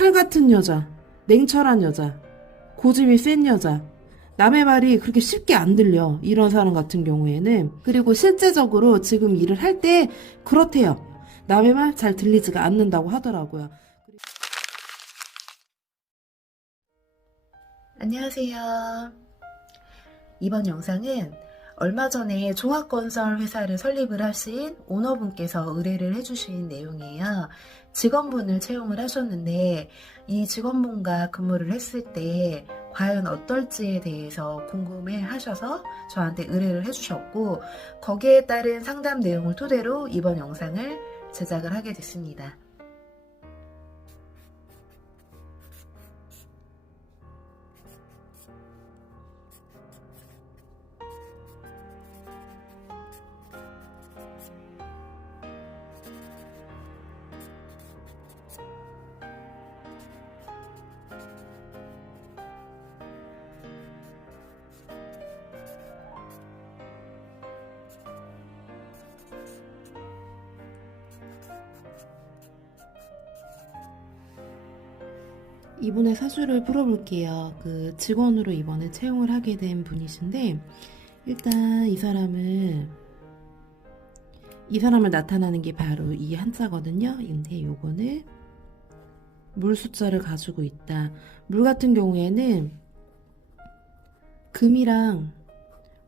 칼 같은 여자, 냉철한 여자, 고집이 센 여자. 남의 말이 그렇게 쉽게 안 들려. 이런 사람 같은 경우에는. 그리고 실제적으로 지금 일을 할 때 그렇대요. 남의 말 잘 들리지가 않는다고 하더라고요. 안녕하세요. 이번 영상은 얼마 전에 종합건설 회사를 설립을 하신 오너분께서 의뢰를 해주신 내용이에요. 직원분을 채용을 하셨는데 이 직원분과 근무를 했을 때 과연 어떨지에 대해서 궁금해 하셔서 저한테 의뢰를 해주셨고 거기에 따른 상담 내용을 토대로 이번 영상을 제작을 하게 됐습니다. 이분의 사주를 풀어볼게요. 그 직원으로 이번에 채용을 하게 된 분이신데, 일단 이 사람은, 이 사람을 나타나는 게 바로 이 한자거든요. 근데 요거는 물 숫자를 가지고 있다. 물 같은 경우에는 금이랑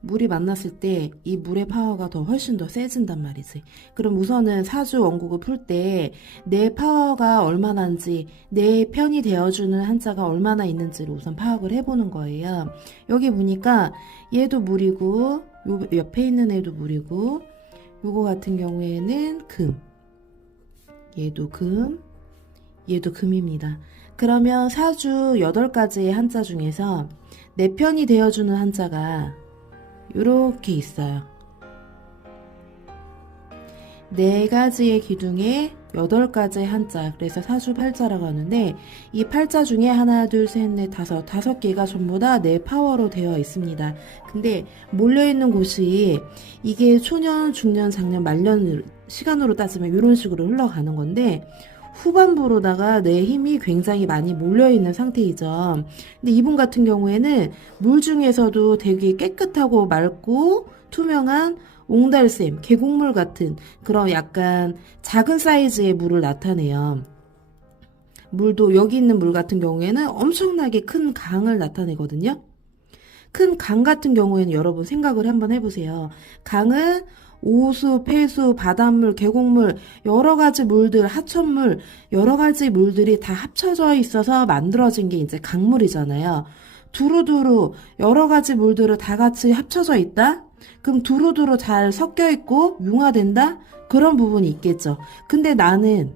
물이 만났을 때 이 물의 파워가 더 훨씬 더 세진단 말이지. 그럼 우선은 사주 원국을 풀 때 내 파워가 얼마나인지 내 편이 되어주는 한자가 얼마나 있는지를 우선 파악을 해보는 거예요. 여기 보니까 얘도 물이고 요 옆에 있는 애도 물이고 요거 같은 경우에는 금. 얘도 금. 얘도 금입니다. 그러면 사주 8가지의 한자 중에서 내 편이 되어주는 한자가 이렇게 있어요. 네 가지의 기둥에 여덟 가지의 한자, 그래서 사주 팔자라고 하는데 이 팔자 중에 하나, 둘, 셋, 넷, 다섯, 다섯 개가 전부 다내 파워로 되어 있습니다. 근데 몰려 있는 곳이 이게 초년, 중년, 장년, 말년 시간으로 따지면 이런 식으로 흘러가는 건데 후반부로다가 내 힘이 굉장히 많이 몰려있는 상태이죠. 근데 이분 같은 경우에는 물 중에서도 되게 깨끗하고 맑고 투명한 옹달샘, 계곡물 같은 그런 약간 작은 사이즈의 물을 나타내요. 물도 여기 있는 물 같은 경우에는 엄청나게 큰 강을 나타내거든요. 큰 강 같은 경우에는 여러분 생각을 한번 해보세요. 강은 오수, 폐수, 바닷물, 계곡물, 여러 가지 물들, 하천물, 여러 가지 물들이 다 합쳐져 있어서 만들어진 게 이제 강물이잖아요. 두루두루 여러 가지 물들을 다 같이 합쳐져 있다? 그럼 두루두루 잘 섞여 있고 융화된다? 그런 부분이 있겠죠. 근데 나는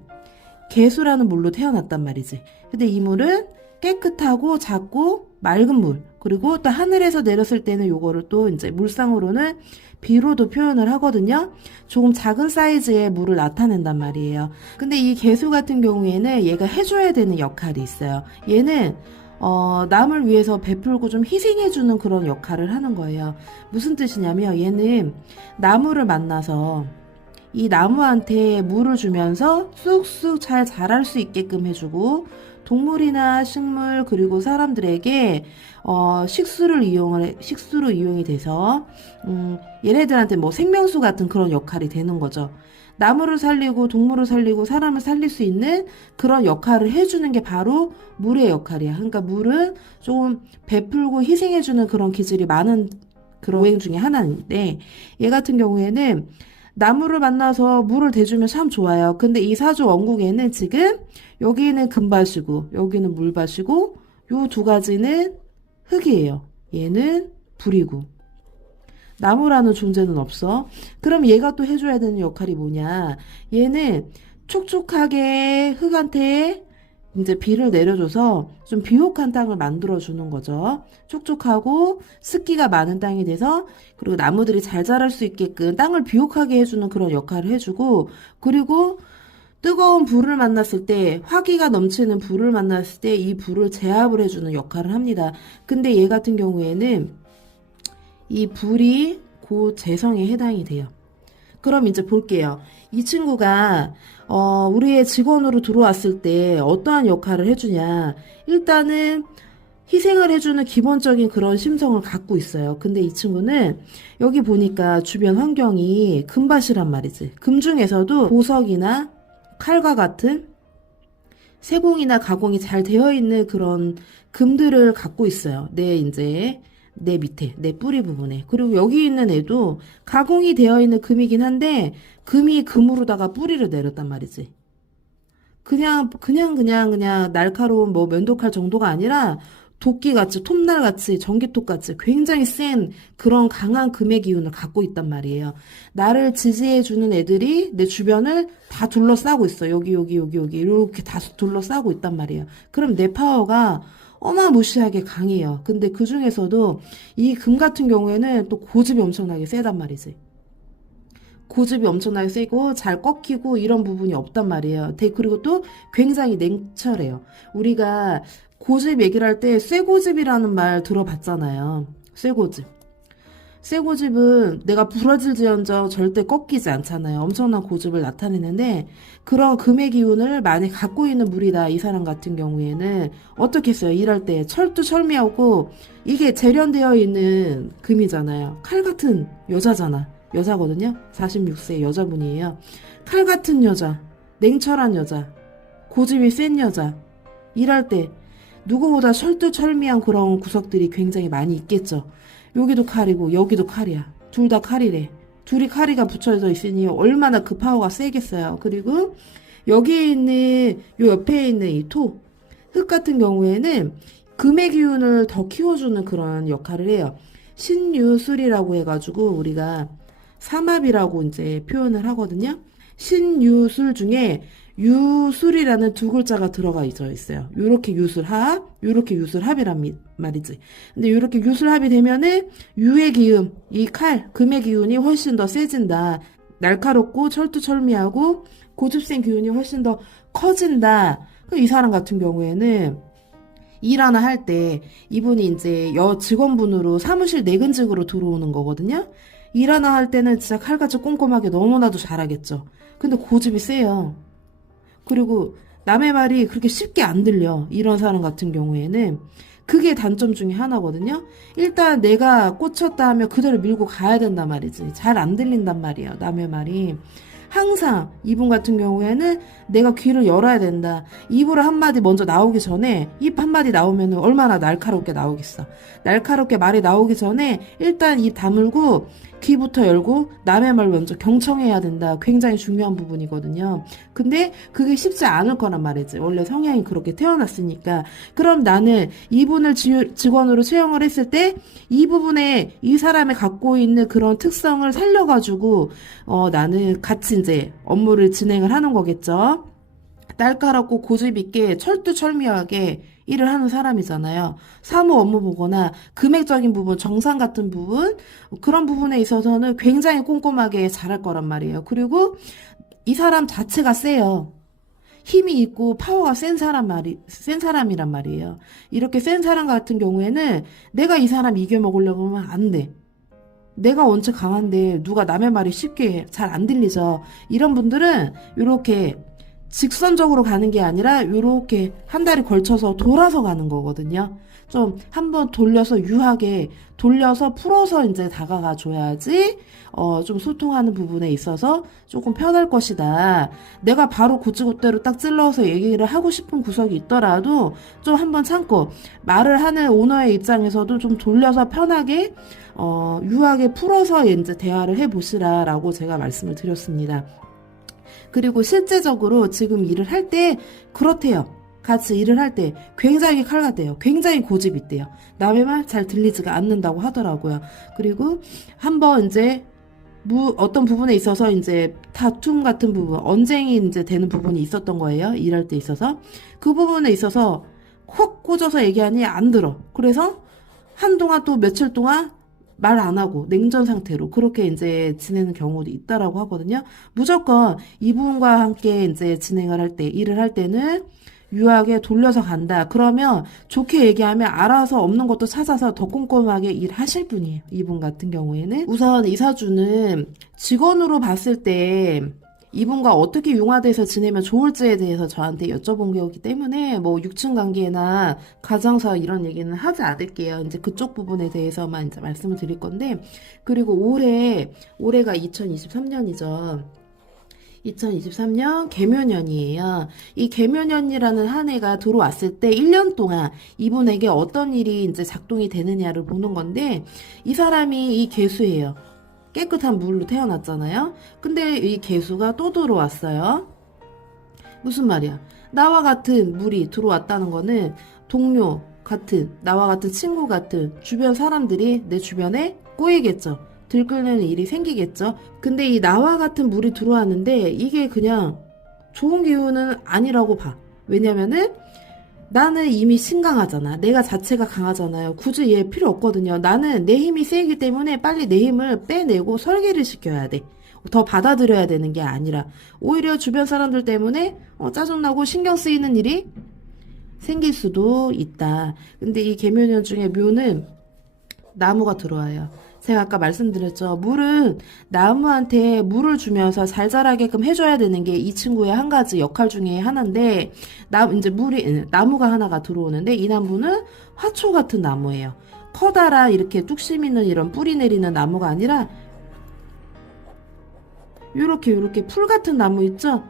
개수라는 물로 태어났단 말이지. 근데 이 물은 깨끗하고 작고 맑은 물. 그리고 또 하늘에서 내렸을 때는 요거를 또 이제 물상으로는 비로도 표현을 하거든요. 조금 작은 사이즈의 물을 나타낸단 말이에요. 근데 이 개수 같은 경우에는 얘가 해줘야 되는 역할이 있어요. 얘는 어, 남을 위해서 베풀고 좀 희생해주는 그런 역할을 하는 거예요. 무슨 뜻이냐면 얘는 나무를 만나서 이 나무한테 물을 주면서 쑥쑥 잘 자랄 수 있게끔 해주고 동물이나 식물 그리고 사람들에게 어, 식수를 이용을 식수로 이용이 돼서 음, 얘네들한테 뭐 생명수 같은 그런 역할이 되는 거죠. 나무를 살리고 동물을 살리고 사람을 살릴 수 있는 그런 역할을 해주는 게 바로 물의 역할이야. 그러니까 물은 조금 베풀고 희생해주는 그런 기질이 많은 그런 오행 중에 하나인데 얘 같은 경우에는 나무를 만나서 물을 대주면 참 좋아요. 근데 이 사주 원국에는 지금 여기는 금밭이고 여기는 물밭이고 요 두 가지는 흙이에요. 얘는 불이고 나무라는 존재는 없어. 그럼 얘가 또 해줘야 되는 역할이 뭐냐? 얘는 촉촉하게 흙한테 이제 비를 내려줘서 좀 비옥한 땅을 만들어 주는 거죠. 촉촉하고 습기가 많은 땅이 돼서 그리고 나무들이 잘 자랄 수 있게끔 땅을 비옥하게 해주는 그런 역할을 해주고 그리고 뜨거운 불을 만났을 때 화기가 넘치는 불을 만났을 때 이 불을 제압을 해주는 역할을 합니다. 근데 얘 같은 경우에는 이 불이 고 재성에 해당이 돼요. 그럼 이제 볼게요. 이 친구가 어, 우리의 직원으로 들어왔을 때 어떠한 역할을 해주냐. 일단은 희생을 해주는 기본적인 그런 심성을 갖고 있어요. 근데 이 친구는 여기 보니까 주변 환경이 금밭이란 말이지. 금 중에서도 보석이나 칼과 같은 세공이나 가공이 잘 되어 있는 그런 금들을 갖고 있어요. 내 이제 내 밑에 내 뿌리 부분에 그리고 여기 있는 애도 가공이 되어 있는 금이긴 한데 금이 금으로다가 뿌리를 내렸단 말이지. 그냥 그냥 그냥 그냥 날카로운 뭐 면도칼 정도가 아니라 도끼같이 톱날같이 전기톱같이 굉장히 센 그런 강한 금의 기운을 갖고 있단 말이에요. 나를 지지해주는 애들이 내 주변을 다 둘러싸고 있어. 여기 여기 여기 여기 이렇게 다 둘러싸고 있단 말이에요. 그럼 내 파워가 어마무시하게 강해요. 근데 그 중에서도 이 금 같은 경우에는 또 고집이 엄청나게 세단 말이지. 고집이 엄청나게 세고 잘 꺾이고 이런 부분이 없단 말이에요. 대- 그리고 또 굉장히 냉철해요. 우리가 고집 얘기를 할 때 쇠고집이라는 말 들어봤잖아요. 쇠고집. 쇠 고집은 내가 부러질지언정 절대 꺾이지 않잖아요. 엄청난 고집을 나타내는데 그런 금의 기운을 많이 갖고 있는 물이다. 이 사람 같은 경우에는 어떻게 했어요? 일할 때 철두철미하고 이게 재련되어 있는 금이잖아요. 칼 같은 여자잖아. 여자거든요. 46세 여자분이에요. 칼 같은 여자, 냉철한 여자, 고집이 센 여자. 일할 때 누구보다 철두철미한 그런 구석들이 굉장히 많이 있겠죠. 여기도 칼이고 여기도 칼이야. 둘 다 칼이래. 둘이 칼이가 붙여져 있으니 얼마나 그 파워가 세겠어요. 그리고 여기에 있는 요 옆에 있는 이 토, 흙 같은 경우에는 금의 기운을 더 키워주는 그런 역할을 해요. 신유술이라고 해가지고 우리가 삼합이라고 이제 표현을 하거든요. 신유술 중에 유술이라는 두 글자가 들어가 있어요. 요렇게 유술합, 요렇게 유술합이란 미- 말이지. 근데 요렇게 유술합이 되면은 유의 기운, 이 칼, 금의 기운이 훨씬 더 세진다. 날카롭고 철두철미하고 고집센 기운이 훨씬 더 커진다. 이 사람 같은 경우에는 일 하나 할 때 이분이 이제 여 직원분으로 사무실 내근직으로 들어오는 거거든요. 일 하나 할 때는 진짜 칼같이 꼼꼼하게 너무나도 잘하겠죠. 근데 고집이 세요. 그리고 남의 말이 그렇게 쉽게 안 들려. 이런 사람 같은 경우에는 그게 단점 중에 하나거든요. 일단 내가 꽂혔다 하면 그대로 밀고 가야 된단 말이지. 잘 안 들린단 말이에요. 남의 말이. 항상 이분 같은 경우에는 내가 귀를 열어야 된다. 입으로 한마디 먼저 나오기 전에 입 한마디 나오면 얼마나 날카롭게 나오겠어. 날카롭게 말이 나오기 전에 일단 입 다물고 귀부터 열고 남의 말 먼저 경청해야 된다. 굉장히 중요한 부분이거든요. 근데 그게 쉽지 않을 거란 말이지. 원래 성향이 그렇게 태어났으니까. 그럼 나는 이분을 지- 직원으로 채용을 했을 때 이 부분에 이 사람이 갖고 있는 그런 특성을 살려가지고 어, 나는 같이 이제 업무를 진행을 하는 거겠죠. 날카롭고 고집 있게 철두철미하게 일을 하는 사람이잖아요. 사무 업무 보거나 금액적인 부분, 정산 같은 부분, 그런 부분에 있어서는 굉장히 꼼꼼하게 잘할 거란 말이에요. 그리고 이 사람 자체가 세요. 힘이 있고 파워가 센 사람 말이 센 사람이란 말이에요. 이렇게 센 사람 같은 경우에는 내가 이 사람 이겨 먹으려고 하면 안 돼. 내가 원체 강한데 누가 남의 말이 쉽게 잘 안 들리죠. 이런 분들은 이렇게 직선적으로 가는 게 아니라 이렇게 한 달이 걸쳐서 돌아서 가는 거거든요. 좀 한번 돌려서 유하게 돌려서 풀어서 이제 다가가 줘야지 어 좀 소통하는 부분에 있어서 조금 편할 것이다. 내가 바로 고지고대로 딱 찔러서 얘기를 하고 싶은 구석이 있더라도 좀 한번 참고 말을 하는 오너의 입장에서도 좀 돌려서 편하게 어 유하게 풀어서 이제 대화를 해 보시라라고 제가 말씀을 드렸습니다. 그리고 실제적으로 지금 일을 할 때 그렇대요. 같이 일을 할 때 굉장히 칼 같대요. 굉장히 고집이 있대요. 남의 말 잘 들리지가 않는다고 하더라고요. 그리고 한번 이제 무, 어떤 부분에 있어서 이제 다툼 같은 부분, 언쟁이 이제 되는 부분이 있었던 거예요. 일할 때 있어서. 그 부분에 있어서 콕 꽂아서 얘기하니 안 들어. 그래서 한동안 또 며칠 동안 말 안 하고 냉전 상태로 그렇게 이제 지내는 경우도 있다라고 하거든요. 무조건 이분과 함께 이제 진행을 할 때, 일을 할 때는 유하게 돌려서 간다. 그러면 좋게 얘기하면 알아서 없는 것도 찾아서 더 꼼꼼하게 일하실 분이에요. 이분 같은 경우에는. 우선 이사주는 직원으로 봤을 때 이분과 어떻게 융화돼서 지내면 좋을지에 대해서 저한테 여쭤본 거기 때문에 뭐 육층 관계나 가정사 이런 얘기는 하지 않을게요. 이제 그쪽 부분에 대해서만 이제 말씀을 드릴 건데 그리고 올해 올해가 2023년이죠. 2023년 개묘년이에요. 이 개묘년이라는 한 해가 들어왔을 때 1년 동안 이분에게 어떤 일이 이제 작동이 되느냐를 보는 건데 이 사람이 이 개수예요. 깨끗한 물로 태어났잖아요. 근데 이 개수가 또 들어왔어요. 무슨 말이야? 나와 같은 물이 들어왔다는 거는 동료 같은, 나와 같은 친구 같은 주변 사람들이 내 주변에 꼬이겠죠. 들끓는 일이 생기겠죠. 근데 이 나와 같은 물이 들어왔는데 이게 그냥 좋은 기운은 아니라고 봐. 왜냐면은 나는 이미 신강하잖아. 내가 자체가 강하잖아요. 굳이 얘 필요 없거든요. 나는 내 힘이 세기 때문에 빨리 내 힘을 빼내고 설계를 시켜야 돼. 더 받아들여야 되는 게 아니라 오히려 주변 사람들 때문에 어, 짜증나고 신경 쓰이는 일이 생길 수도 있다. 근데 이 개묘년 중에 묘는 나무가 들어와요. 제가 아까 말씀드렸죠. 물은 나무한테 물을 주면서 잘 자라게끔 해줘야 되는 게 이 친구의 한 가지 역할 중에 하나인데, 나, 이제 물이, 나무가 하나가 들어오는데, 이 나무는 화초 같은 나무예요. 커다란 이렇게 뚝심 있는 이런 뿌리 내리는 나무가 아니라, 요렇게, 요렇게 풀 같은 나무 있죠?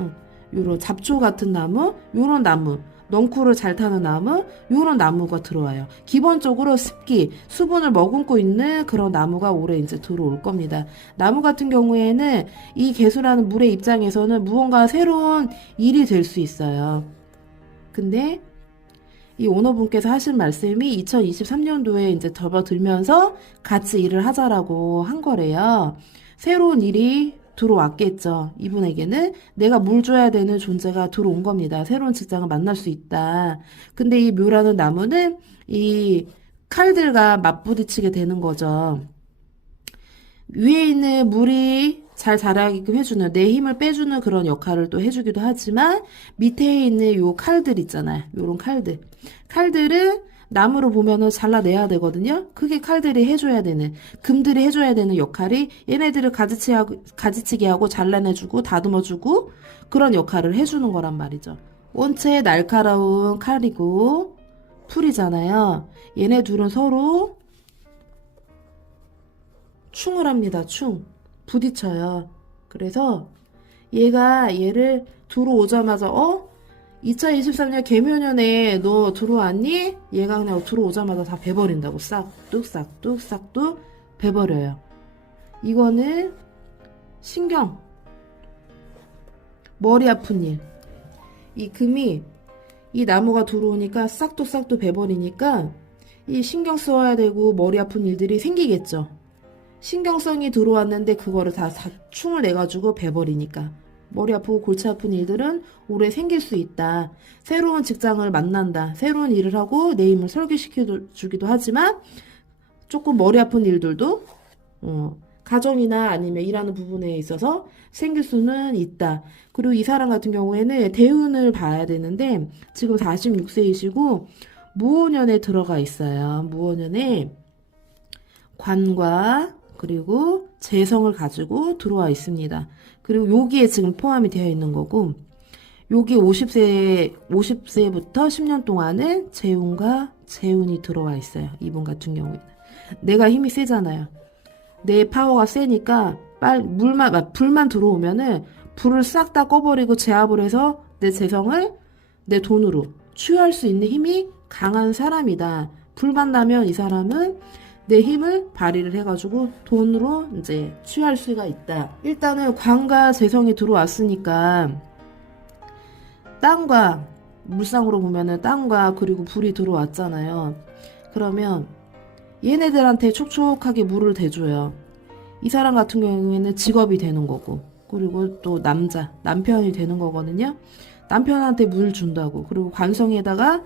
응. 요런 잡초 같은 나무, 요런 나무. 넝쿨을 잘 타는 나무, 요런 나무가 들어와요. 기본적으로 습기, 수분을 머금고 있는 그런 나무가 올해 이제 들어올 겁니다. 나무 같은 경우에는 이 개수라는 물의 입장에서는 무언가 새로운 일이 될 수 있어요. 근데 이 오너분께서 하신 말씀이 2023년도에 이제 접어들면서 같이 일을 하자라고 한 거래요. 새로운 일이 들어왔겠죠. 이분에게는 내가 물 줘야 되는 존재가 들어온 겁니다. 새로운 직장을 만날 수 있다. 근데 이 묘라는 나무는 이 칼들과 맞부딪히게 되는 거죠. 위에 있는 물이 잘 자라게끔 해주는 내 힘을 빼주는 그런 역할을 또 해주기도 하지만 밑에 있는 요 칼들 있잖아요. 요런 칼들. 칼들은 나무로 보면은 잘라내야 되거든요. 그게 칼들이 해줘야 되는, 금들이 해줘야 되는 역할이 얘네들을 가지치하고, 가지치게 하고 잘라내주고 다듬어주고 그런 역할을 해주는 거란 말이죠. 원체 날카로운 칼이고 풀이잖아요. 얘네 둘은 서로 충을 합니다. 충. 부딪혀요. 그래서 얘가 얘를 들어오자마자 어? 2023년 개묘년에 너 들어왔니? 얘가 그냥 들어오자마자 다 베버린다고 싹둑 싹둑 싹둑 베버려요. 이거는 신경 머리 아픈 일. 이 금이 이 나무가 들어오니까 싹둑 싹둑 베버리니까 이 신경 써야 되고 머리 아픈 일들이 생기겠죠. 신경성이 들어왔는데 그거를 다, 다 충을 내가지고 베버리니까 머리 아프고 골치 아픈 일들은 오래 생길 수 있다. 새로운 직장을 만난다. 새로운 일을 하고 내 힘을 설계시켜주기도 하지만 조금 머리 아픈 일들도 어, 가정이나 아니면 일하는 부분에 있어서 생길 수는 있다. 그리고 이 사람 같은 경우에는 대운을 봐야 되는데 지금 46세이시고 무오년에 들어가 있어요. 무오년에 관과 그리고 재성을 가지고 들어와 있습니다. 그리고 여기에 지금 포함이 되어 있는 거고, 여기 50세, 50세부터 10년 동안은 재운과 재운이 들어와 있어요. 이분 같은 경우에는. 내가 힘이 세잖아요. 내 파워가 세니까, 빨, 물만, 아, 불만 들어오면은, 불을 싹 다 꺼버리고 제압을 해서 내 재성을 내 돈으로 취할 수 있는 힘이 강한 사람이다. 불만 나면 이 사람은 내 힘을 발휘를 해가지고 돈으로 이제 취할 수가 있다. 일단은 관과 재성이 들어왔으니까 땅과 물상으로 보면은 땅과 그리고 불이 들어왔잖아요. 그러면 얘네들한테 촉촉하게 물을 대줘요. 이 사람 같은 경우에는 직업이 되는 거고, 그리고 또 남자, 남편이 되는 거거든요. 남편한테 물 준다고. 그리고 관성에다가,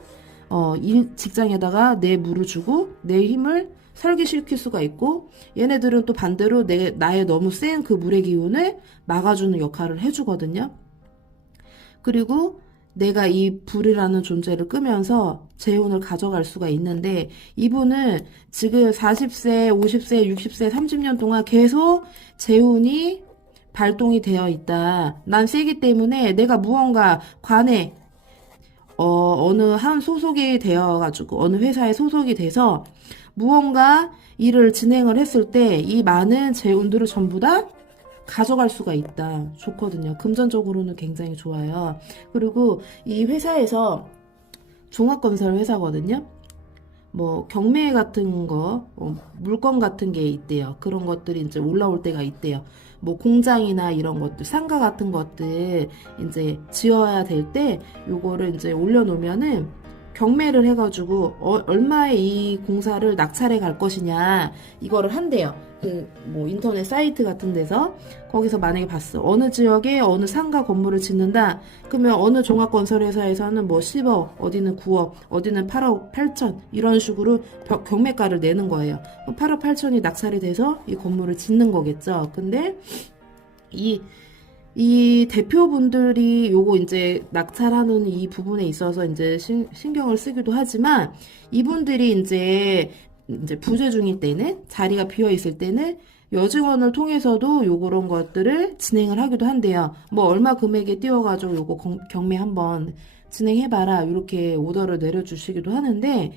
어, 일, 직장에다가 내 물을 주고, 내 힘을 설계시킬 수가 있고 얘네들은 또 반대로 내 나의 너무 센 그 물의 기운을 막아주는 역할을 해주거든요. 그리고 내가 이 불이라는 존재를 끄면서 재운을 가져갈 수가 있는데 이분은 지금 40세, 50세, 60세, 30년 동안 계속 재운이 발동이 되어 있다. 난 세기 때문에 내가 무언가 관에 어, 어느 한 소속이 되어가지고, 어느 회사에 소속이 돼서, 무언가 일을 진행을 했을 때, 이 많은 재운들을 전부 다 가져갈 수가 있다. 좋거든요. 금전적으로는 굉장히 좋아요. 그리고 이 회사에서 종합건설 회사거든요. 뭐, 경매 같은 거, 어, 물건 같은 게 있대요. 그런 것들이 이제 올라올 때가 있대요. 뭐, 공장이나 이런 것들, 상가 같은 것들, 이제 지어야 될 때, 요거를 이제 올려놓으면은, 경매를 해가지고, 어, 얼마에 이 공사를 낙찰해 갈 것이냐, 이거를 한대요. 그, 뭐, 인터넷 사이트 같은 데서, 거기서 만약에 봤어. 어느 지역에 어느 상가 건물을 짓는다? 그러면 어느 종합건설회사에서는 뭐 10억, 어디는 9억, 어디는 8억 8천, 이런 식으로 벼- 경매가를 내는 거예요. 8억 8천이 낙찰이 돼서 이 건물을 짓는 거겠죠. 근데 이, 이 대표분들이 요거 이제 낙찰하는 이 부분에 있어서 이제 신, 신경을 쓰기도 하지만 이분들이 이제 이제 부재 중일 때는 자리가 비어 있을 때는 여직원을 통해서도 요런 것들을 진행을 하기도 한대요. 뭐 얼마 금액에 띄워가지고 요거 경- 경매 한번 진행해봐라 이렇게 오더를 내려주시기도 하는데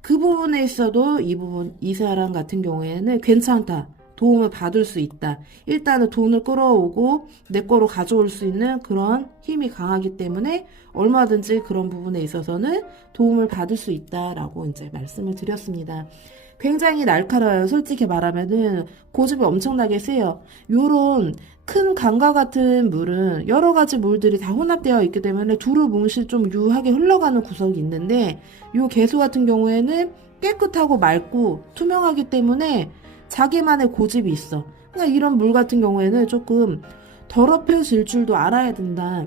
그 부분에 있어도 이 부분 이 사람 같은 경우에는 괜찮다. 도움을 받을 수 있다. 일단은 돈을 끌어오고 내 거로 가져올 수 있는 그런 힘이 강하기 때문에 얼마든지 그런 부분에 있어서는 도움을 받을 수 있다라고 이제 말씀을 드렸습니다. 굉장히 날카로워요. 솔직히 말하면은 고집이 엄청나게 세요. 요런 큰 강과 같은 물은 여러 가지 물들이 다 혼합되어 있기 때문에 두루뭉실 좀 유하게 흘러가는 구석이 있는데 요 개수 같은 경우에는 깨끗하고 맑고 투명하기 때문에 자기만의 고집이 있어. 그러니까 이런 물 같은 경우에는 조금 더럽혀질 줄도 알아야 된다.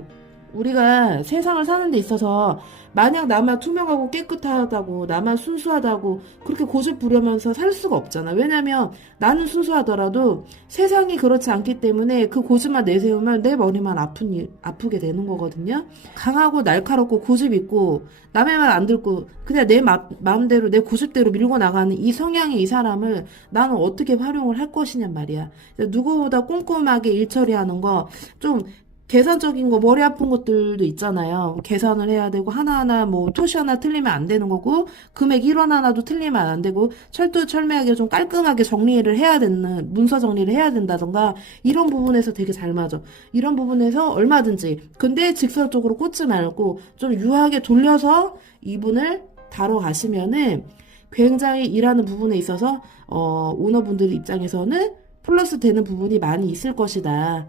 우리가 세상을 사는 데 있어서 마냥 나만 투명하고 깨끗하다고 나만 순수하다고 그렇게 고집 부려면서 살 수가 없잖아. 왜냐면 나는 순수하더라도 세상이 그렇지 않기 때문에 그 고집만 내세우면 내 머리만 아픈 일, 아프게 되는 거거든요. 강하고 날카롭고 고집 있고 남의 말 안 듣고 그냥 내 마, 마음대로 내 고집대로 밀고 나가는 이 성향의 이 사람을 나는 어떻게 활용을 할 것이냔 말이야. 누구보다 꼼꼼하게 일 처리하는 거 좀 계산적인 거 머리 아픈 것들도 있잖아요. 계산을 해야 되고 하나하나 뭐 토시 하나 틀리면 안 되는 거고 금액 1원 하나도 틀리면 안 되고 철두철미하게 좀 깔끔하게 정리를 해야 되는 문서 정리를 해야 된다던가 이런 부분에서 되게 잘 맞아. 이런 부분에서 얼마든지 근데 직설적으로 꽂지 말고 좀 유하게 돌려서 이분을 다뤄 가시면은 굉장히 일하는 부분에 있어서 어 오너분들 입장에서는 플러스 되는 부분이 많이 있을 것이다.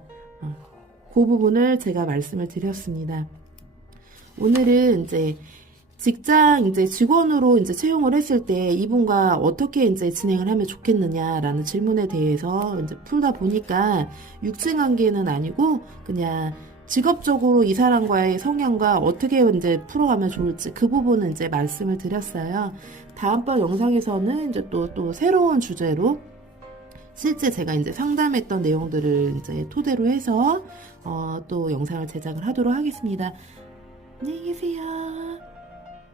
그 부분을 제가 말씀을 드렸습니다. 오늘은 이제 직장 이제 직원으로 이제 채용을 했을 때 이분과 어떻게 이제 진행을 하면 좋겠느냐라는 질문에 대해서 이제 풀다 보니까 육체 관계는 아니고 그냥 직업적으로 이 사람과의 성향과 어떻게 이제 풀어가면 좋을지 그 부분은 이제 말씀을 드렸어요. 다음번 영상에서는 이제 또, 또 새로운 주제로 실제 제가 이제 상담했던 내용들을 이제 토대로 해서 어, 또 영상을 제작을 하도록 하겠습니다. 안녕히 계세요.